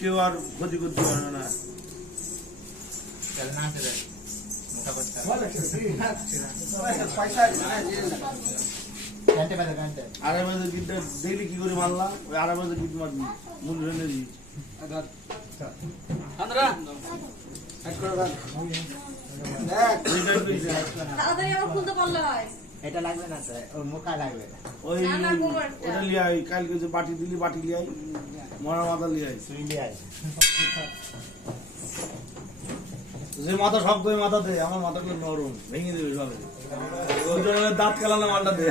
কেউ আর ক্ষতি করতে পারবে না। আড়াই বাজে গিটটা দেখলি কি করে মারলাম, ওই আড়াই বাজে গিট মারবি মূল রেনে দিই। এটা লাগবে না স্যার, ওর মুখা লাগবে। ওই ওটা লিয়াই, কালকে যে বাটি দিলি বাটি লিয়াই, মরা মাথা লিয়াই, সুই লিয়াই। যে মাথা শক্ত ওই মাথা দে, আমার মাথাগুলো নরম, ভেঙে দেবে সবে। ওই জন্য দাঁত কালানো মালটা দে,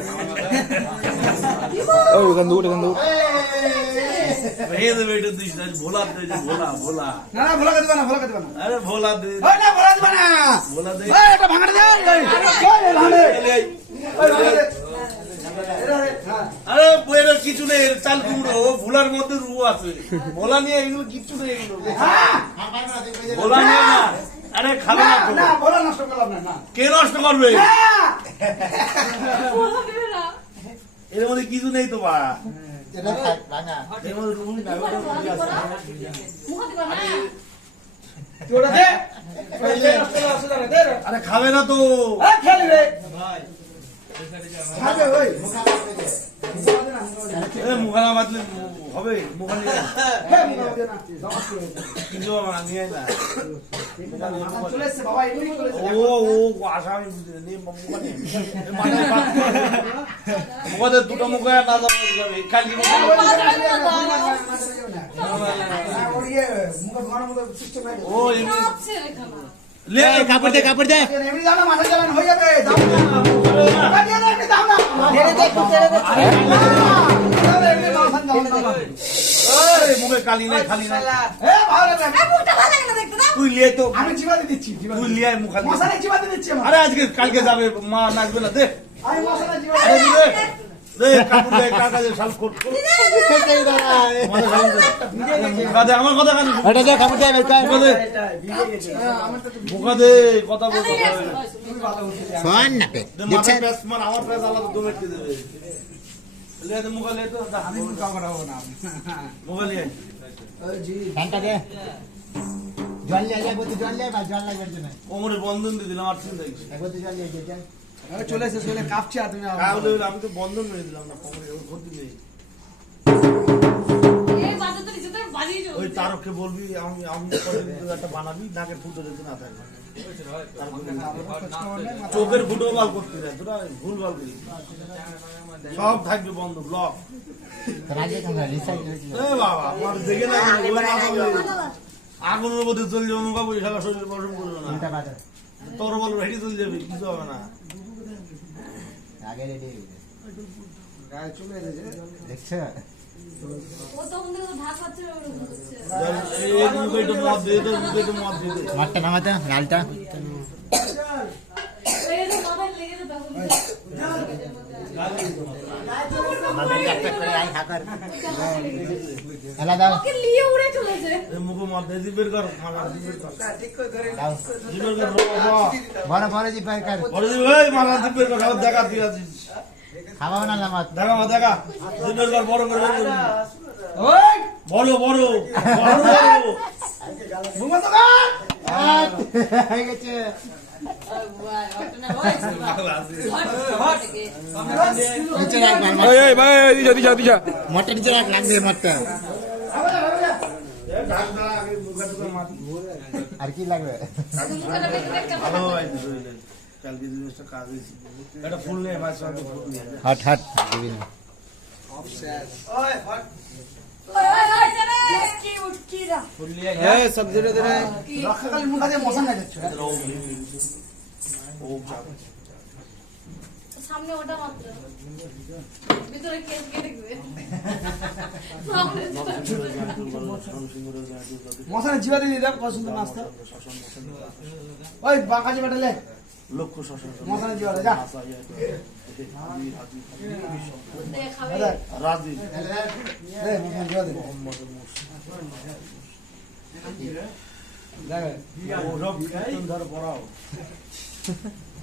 ভেঙে দেবে। এটা দিস না, ভোলা দে, ভোলা ভোলা। না না ভোলা দিবা না, ভোলা দিবা না। আরে ভোলা দে, ওই না ভোলা দিবা না, ভোলা দে। এই এটা ভাঙা দে, আরে বইয়ের কিছু নেই, চাল কুমড়ো ভোলার মধ্যে রু আছে, ভোলা নিয়ে এগুলো কিচ্ছু নেই, এগুলো ভোলা নিয়ে না। আরে খাবে না তো, না ভোলা নষ্ট করলাম না। না কে নষ্ট করবে? এর মধ্যে কিছু নেই তো বা, এটা খাই ভাঙা। এর মধ্যে রু না, ওটা রু আছে। ওটা দে, ওই যে নষ্ট করা আছে দে। আরে খাবে না তো, এই খেলি রে খাবে ওই মুখা লাগবে। মুখানা বাঁধলে হবে, মুখা নিয়ে হে মুখা দে না, জমা করে কিছু নিয়ে না। চলে এসেছে বাবা, এমনি চলে এসেছে। ও আশা আমি বুঝতে নেই, মুখা নিয়ে মুখাতে দুটো মুখা না যাবে, খালি ও লে কাপড় দে, কাপড় দে। এমনি দাও না, মাথা চালান হয়ে যাবে। দাও না, দিয়ে দে, এমনি দাও না। ছেড়ে দে, একটু ছেড়ে দে। মুখে কালি নাই, খালি নাই। তুই লিয়ে তো, আমি চিবাতে দিচ্ছি, তুই লিয়ে মুখা লিয়ে। মশানে চিবাতে দিচ্ছি আমার। আরে আজকে কালকে যাবে, মা নাচবে না, দে আমি মশানে চিবাতে আরে দে দে কাপড় দে, কাকা দে, শাল কোট আমার কথা কানি এটা দে, কাপড় দে, মুখা দে, মুখা দে, কথা বলতে শোন না পে। মাথায় প্রেস মার, আমার প্রেস আলাদা দু মিনিট দেবে। লে দে মুখা লে তো, আমি মুখা করাবো না। মুখা লিয়ে ওই জি ফ্যানটা দে। জল নিয়ে আয়, একবার জল নিয়ে আয়, বা জল লাগবে না। কোমরে বন্ধন দিয়ে দিলাম, আর চিন্তা কিছু একবার জল নিয়ে আয়, জল। আরে চলে এসে চলে কাঁপছে আর তুমি তাহলে আমি তো বন্ধন মেরে দিলাম না, কোমরে ওর ক্ষতি নেই। ওই তারককে বলবি আমি একটা বানাবি, নাকের ফুটো যেতে না থাকবে, চোখের ফুটো বাল করতে যায়, তোরা ভুল ভাল করিস, সব থাকবে বন্ধ, ব্লক। রাগে তোমরা রিসাইকেল হয়েছিল। বাবা আমার দেখে না, আগুনের মধ্যে চলে যাবে, মুখা বই সারা শরীর পশম করবে না, উল্টা পাল্টা। তোর বল হেঁটে চলে যাবে, কিছু হবে না। আগে রেডি হয়ে গেছে। গায়ে চলে এসেছে। দেখছো? এই মুখে একটু মদ দিয়ে দে, মুখে একটু মদ দিয়ে দে। মারটা নামাতে, লালটা। আমাদের একটা করে আই হাকার। এলা দাও। এই মুখে মদ দিয়ে বের কর, মালা দিয়ে বের কর। দাও। বের কর, বাবা। বড় বড় জি পাই কর। বড় দিদি ভাই মালা দিয়ে বের কর, সব দেখা দিয়ে আছিস। খাওয়াও না লামাত। দেখা মা দেখা, বের কর, বড় করে বের কর। ওই বড় বড় বড় মুখা তো কাট। হয়ে গেছে। নিচে রাখ মার। এই ভাই দিশা দিশা মোটর নিচে রাখ, লাগবে মোটর। আর কি লাগবে? ভালো হয় তো শরীরে। কালকে জিনিসটা কাজ হয়েছে, এটা ফুল নিয়ে মাছ ফুল নিয়ে হট হট দিবি না। ওই হট এই সবজি রে দে রক্ষাকালী মুখা দিয়ে মশা না যাচ্ছে। সামনে ওটা মাত্র ভিতরে কেস কেটে গেছে সামনে মশানে জিবা দিয়ে দাও কত সুন্দর নাস্তা ওই বাঁকাজি বাটালে লক্ষ্য শাসন মশানে জিবা যা দেখাবে রাজি রে মশানে জিবা দে দেখ ওসব কীর্তন ধরে পড়াও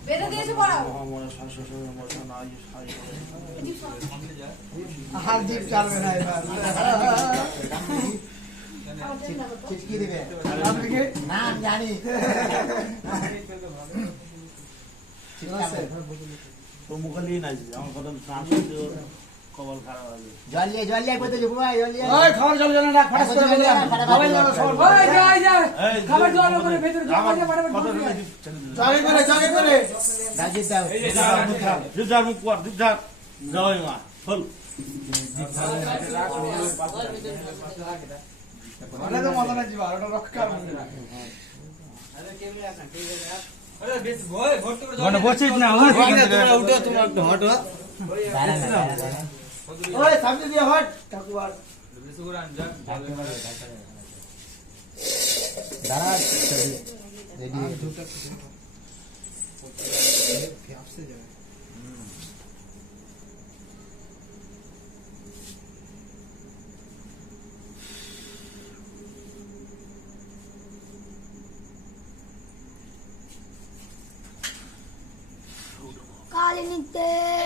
বেঁধে দিয়েছে পড়াও আমার শাসন মশা নাই সাই হাত জিপ চালবে না এবার চিটকি দিবে আপনি কি না আমি জানি তো মুখে নিয়ে নাই আমার কথা ট্রান্সলেট কবল খারাপ হবে জলিয়া কইতে লিখবো ভাই জলিয়া ওই খাবার জল জানা না ফটাস করে বলে খাবার জল সর ওই যাই যা খাবার জল করে ভেতরে আমার জল করে কথা জাগে করে রাজিত দাও দিদার মুখ কর দিদার যাওই মা চল মানে তো মশানে জিবা ওটা রক্ষা মানে বসিস না তোমরা উঠো তোমরা একটু হটো ওই সামনে দিয়ে হট ঠাকুর দাঁড়া রেডি কালী নিতে